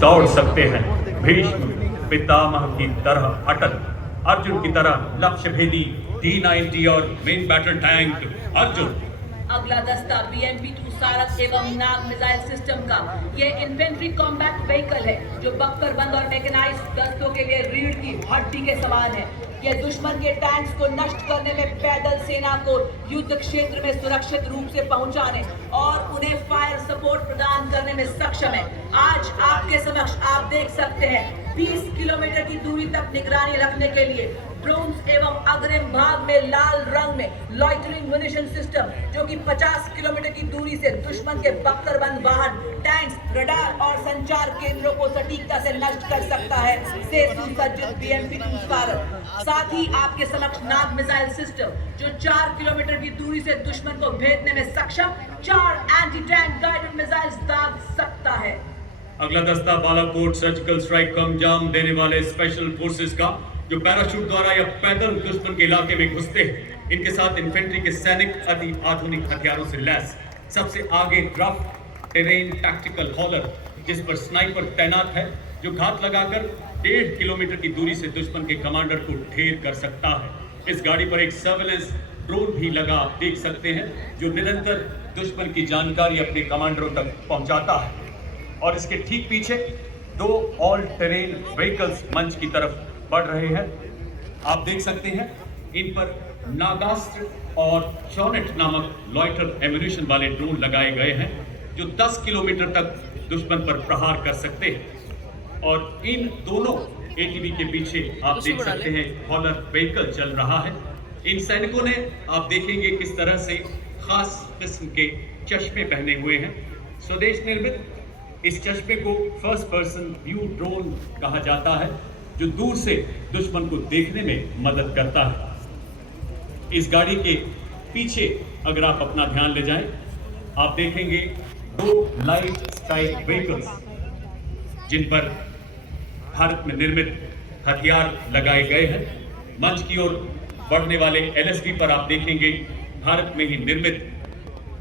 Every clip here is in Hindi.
दौड़ सकते हैं। भीष्म पितामह की तरह अटल, अर्जुन की तरह लक्ष्य भेदी D90 और मेन बैटल टैंक अर्जुन। अगला दस्ता BMP-2 सारस एवं नाग मिसाइल सिस्टम का ये इन्फेंट्री कॉम्बैट व्हीकल है जो बख्तरबंद और मैकेनाइज्ड दस्तों के लिए रीढ़ की हड्डी के समान है। यह दुश्मन के टैंक्स को नष्ट करने में, पैदल सेना को युद्ध क्षेत्र में सुरक्षित रूप से पहुंचाने और उन्हें फायर सपोर्ट प्रदान करने में सक्षम है। आज आपके समक्ष आप देख सकते हैं 20 किलोमीटर की दूरी तक निगरानी रखने के लिए ड्रोन्स एवं अग्रिम भाग में लाल रंग में लॉइटरिंग म्यूनिशन सिस्टम जो कि 50 किलोमीटर की दूरी से दुश्मन के बख्तरबंद वाहन, टैंक्स, रडार और संचार केंद्रों को सटीकता से नष्ट कर सकता है से सुसज्जित BMP-2 सारस। साथ ही आपके समक्ष नाग मिसाइल सिस्टम जो 4 किलोमीटर की दूरी से दुश्मन को भेदने में सक्षम 4 एंटी टैंक गाइडेड मिसाइल्स दाग सकता है। अगला दस्ता बालाकोट सर्जिकल स्ट्राइक को अंजाम देने वाले स्पेशल फोर्सेस का, जो पैराशूट द्वारा या पैदल दुश्मन के इलाके में घुसते हैं। इनके साथ इन्फेंट्री के सैनिक अति आधुनिक हथियारों से लैस। सबसे आगे रफ टेरेन टैक्टिकल हॉलर जिस पर स्नाइपर तैनात है, जो घात लगाकर 1.5 किलोमीटर की दूरी से दुश्मन के कमांडर को ढेर कर सकता है। इस गाड़ी पर एक सर्वेलेंस ड्रोन भी लगा, आप देख सकते हैं, जो निरंतर दुश्मन की जानकारी अपने कमांडरों तक पहुंचाता है। और इसके ठीक पीछे 2 ऑल टेरेन व्हीकल्स मंच की तरफ बढ़ रहे हैं। आप देख सकते हैं इन पर नागास्त्र और शॉनेट नामक लॉइटर एम्यूनिशन वाले ड्रोन लगाए गए हैं जो 10 किलोमीटर तक दुश्मन पर प्रहार कर सकते हैं। और इन दोनों ATV के पीछे आप देख सकते हैं हॉलर व्हीकल चल रहा है। इन सैनिकों ने, आप देखेंगे किस तरह से खास किस्म के चश्मे पहने हुए हैं, स्वदेश निर्मित। इस चश्मे को फर्स्ट पर्सन व्यू ड्रोन कहा जाता है, जो दूर से दुश्मन को देखने में मदद करता है। इस गाड़ी के पीछे अगर आप अपना ध्यान ले जाएं, आप देखेंगे 2 लाइट स्ट्राइक व्हीकल्स जिन पर भारत में निर्मित हथियार लगाए गए हैं। मंच की ओर बढ़ने वाले LSB पर आप देखेंगे भारत में ही निर्मित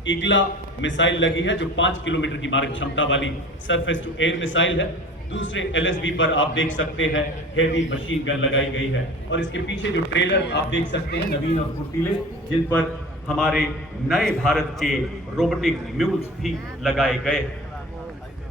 ईगला मिसाइल लगी है, जो 5 किलोमीटर की मारक क्षमता वाली सरफेस टू एयर मिसाइल है। दूसरे LSB पर आप देख सकते हैं हेवी मशीन गन लगाई गई है। और इसके पीछे जो ट्रेलर आप देख सकते हैं नवीन और फुर्तीले, जिन पर हमारे नए भारत के रोबोटिक म्यूल्स भी लगाए गए।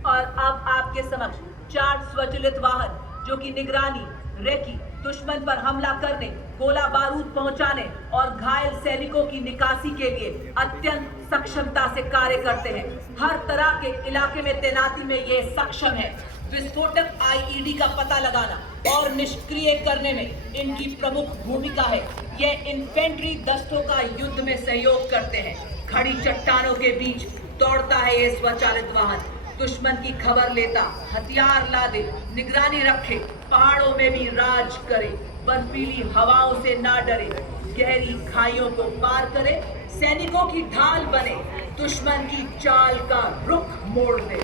और अब आपके समक्ष 4 स्वचालित वाहन जो कि निगरानी, रेकी, दुश्मन पर हमला करने, गोला बारूद पहुंचाने और घायल सैनिकों की निकासी के लिए अत्यंत सक्षमता से कार्य करते हैं। हर तरह के इलाके में तैनाती में ये सक्षम है। विस्फोटक IED का पता लगाना और निष्क्रिय करने में इनकी प्रमुख भूमिका है। ये इन्फेंट्री दस्तों का युद्ध में सहयोग करते हैं। खड़ी चट्टानों के बीच दौड़ता है ये स्वचालित वाहन, दुश्मन की खबर लेता, हथियार लादे, निगरानी रखे, पहाड़ों में भी राज करे, बर्फीली हवाओं से ना डरे, गहरी खाइयों को पार करे, सैनिकों की ढाल बने, दुश्मन की चाल का रुख मोड़ दे।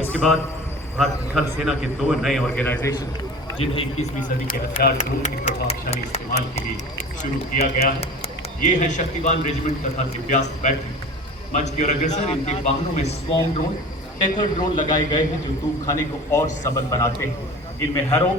इसके बाद भारतीय थल सेना के 2 नए ऑर्गेनाइजेशन, जिन्हें 21वीं सदी के हथियार ड्रोन की प्रभावशाली इस्तेमाल के लिए शुरू किया गया है, ये है शक्तिवान रेजिमेंट तथा दिव्यास्त्र बैटरी। मंच की ओर अग्रसर इनके वाहनों में स्वॉर्म ड्रोन, टेथर ड्रोन लगाए गए हैं जो तूफखाने को और सबल बनाते हैं। इनमें harrow,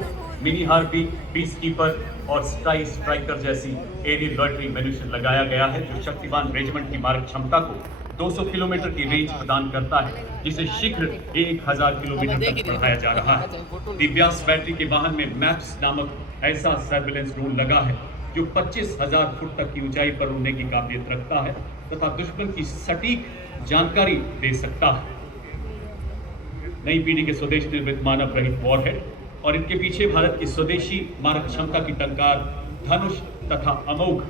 mini harpy, piece keeper और स्ट्राइकर जैसी एरियल लॉइटरिंग म्यूनिशन लगाया गया है, जो शक्तिवान रेजिमेंट की मारक क्षमता को 200 किलोमीटर की रेंज प्रदान करता है, जिसे शीघ्र 1000 किलोमीटर तक बढ़ाया जा रहा है। दिव्यास्त्र बैटरी के वाहन में मैप्स नामक ऐसा सर्विलेंस ड्रोन लगा है जो 25,000 फुट तक की ऊंचाई पर उड़ने की काबिलियत रखता है तथा दुश्मन की सटीक जानकारी दे सकता है। नई पीढ़ी के स्वदेश निर्मित मानव रहित वॉरहेड और इनके पीछे भारत की स्वदेशी मारक क्षमता की टंकार धनुष तथा अमोघ,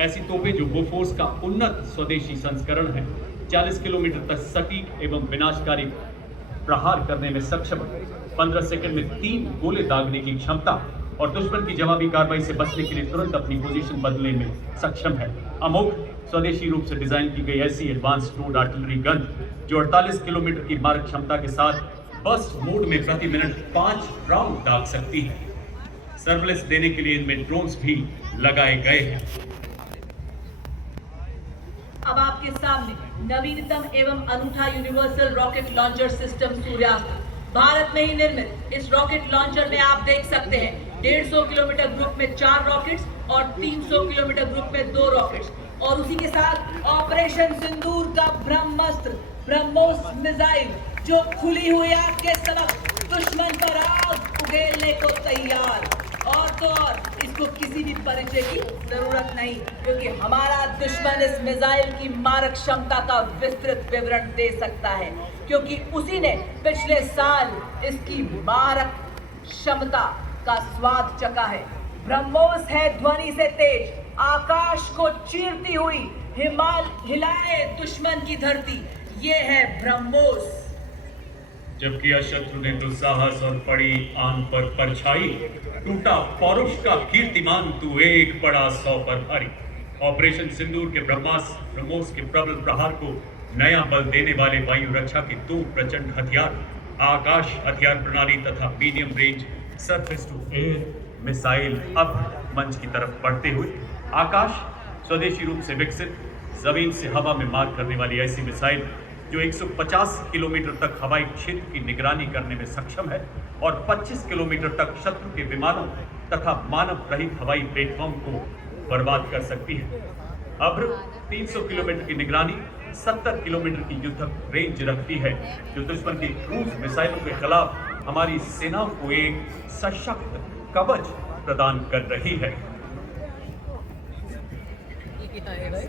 ऐसी तोपें जो बोफोर्स का उन्नत स्वदेशी संस्करण है। 40 किलोमीटर तक सटीक एवं विनाशकारी प्रहार करने में सक्षम, 15 सेकंड में 3 गोले दागने की क्षमता और दुश्मन की जवाबी कार्रवाई से बचने के लिए तुरंत अपनी पोजीशन बदलने में सक्षम है। अमोघ स्वदेशी रूप से डिजाइन की गई ऐसी एडवांस रोड आर्टिलरी गन जो 48 किलोमीटर की मारक क्षमता के साथ बर्स्ट मोड में प्रति मिनट 5 राउंड दाग सकती है। सर्विलेंस देने के लिए इनमें ड्रोन्स भी लगाए गए हैं। अब आपके सामने नवीनतम एवं अनूठा universal rocket launcher system Suryastra Bharat में ही निर्मित। इस रॉकेट लॉन्चर में आप देख सकते हैं 150 किलोमीटर ग्रुप में 4 रॉकेट्स और 300 किलोमीटर ग्रुप में 2 रॉकेट्स, और उसी के साथ ऑपरेशन सिंदूर का ब्रह्मास्त्र ब्रह्मोस मिसाइल जो खुली हुई आग के समक्ष दुश्मन पर आग उगेलने को तैयार। और तो और इसको किसी भी परिचय की जरूरत नहीं, क्योंकि हमारा दुश्मन इस मिसाइल की मारक क्षमता का विस्तृत विवरण दे सकता है, क्योंकि उसी ने पिछले साल इसकी मारक क्षमता का स्वाद चखा है। ब्रह्मोस है ध्वनि से तेज, आकाश को चीरती हुई हिलाए दुश्मन की धरती, ये है ब्रह्मोस। जबकि अशत्रु ने दुस्साहस और पड़ी आन पर परछाई, टूटा पौरुष का कीर्तिमान तू एक पड़ा 100 पर भारी। ऑपरेशन सिंदूर के ब्रह्मोस के प्रबल प्रहार को नया बल देने वाले वायु रक्षा के 2 प्रचंड हथियार, आकाश हथियार प्रणाली तथा medium range surface to air missile अब मंच की तरफ बढ़ते हुए आकाश स्वदेशी रूप से विकसित जमीन से हवा में मार करने वाली ऐसी मिसाइल जो 150 किलोमीटर तक हवाई क्षेत्र की निगरानी करने में सक्षम है और 25 किलोमीटर तक शत्रु के विमानों तथा मानव रहित हवाई प्लेटफॉर्म को बर्बाद कर सकती है। अब्र 300 किलोमीटर की निगरानी, 70 किलोमीटर की युद्धक रेंज रखती है, जो दुश्मन की क्रूज मिसाइलों के खिलाफ हमारी सेनाओं को एक सशक्त कवच प्रदान कर रही है।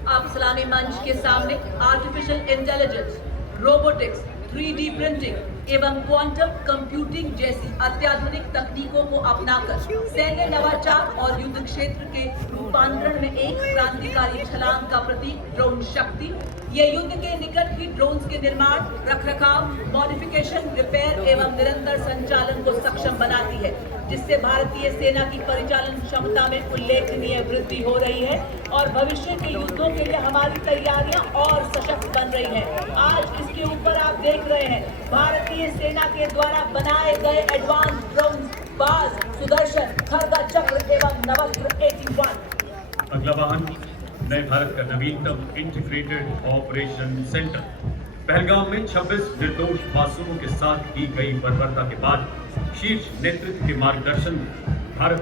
अब सलामी मंच के सामने artificial intelligence, robotics, 3D printing एवं क्वांटम कंप्यूटिंग जैसी अत्याधुनिक तकनीकों को अपनाकर सैन्य नवाचार और युद्ध क्षेत्र के रूपांतरण में एक क्रांतिकारी छलांग का प्रतीक ड्रोन शक्ति। ये युद्ध के निकट ही ड्रोन्स के निर्माण, रखरखाव, मॉडिफिकेशन, रिपेयर एवं निरंतर संचालन को सक्षम बनाती है, जिससे भारतीय सेना की परिचालन क्षमता में उल्लेखनीय वृद्धि हो रही है और भविष्य के युद्धों के लिए हमारी तैयारियां और सशक्त बन रही हैं। आज इसके ऊपर आप देख रहे हैं भारतीय सेना के द्वारा बनाए गए एडवांस ड्रोन बाज, सुदर्शन, खरगा चक्र एवं नवस्त्र 81। अगला वाहन नए भारत का नवीनतम इंटीग्रेटेड ऑपरेशन सेंटर। पहलगाम में 26 निर्दोष मासूमों के साथ की गई बर्बरता के बाद शीर्ष नेतृत्व के मार्गदर्शन भारत